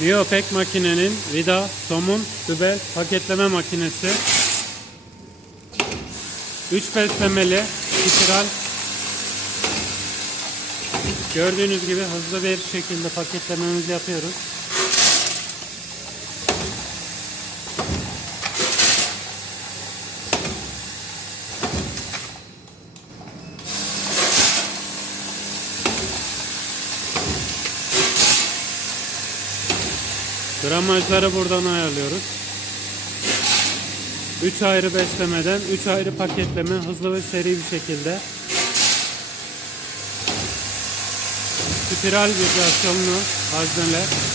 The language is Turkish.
Neopek makinenin vida, somun, dübel paketleme makinesi. 3 beslemeli, spiral. Gördüğünüz gibi hızlı bir şekilde paketlememizi yapıyoruz. Gramajları buradan ayarlıyoruz. 3 ayrı beslemeden 3 ayrı paketleme hızlı ve seri bir şekilde. Spiral vibrasyonlu hazneler.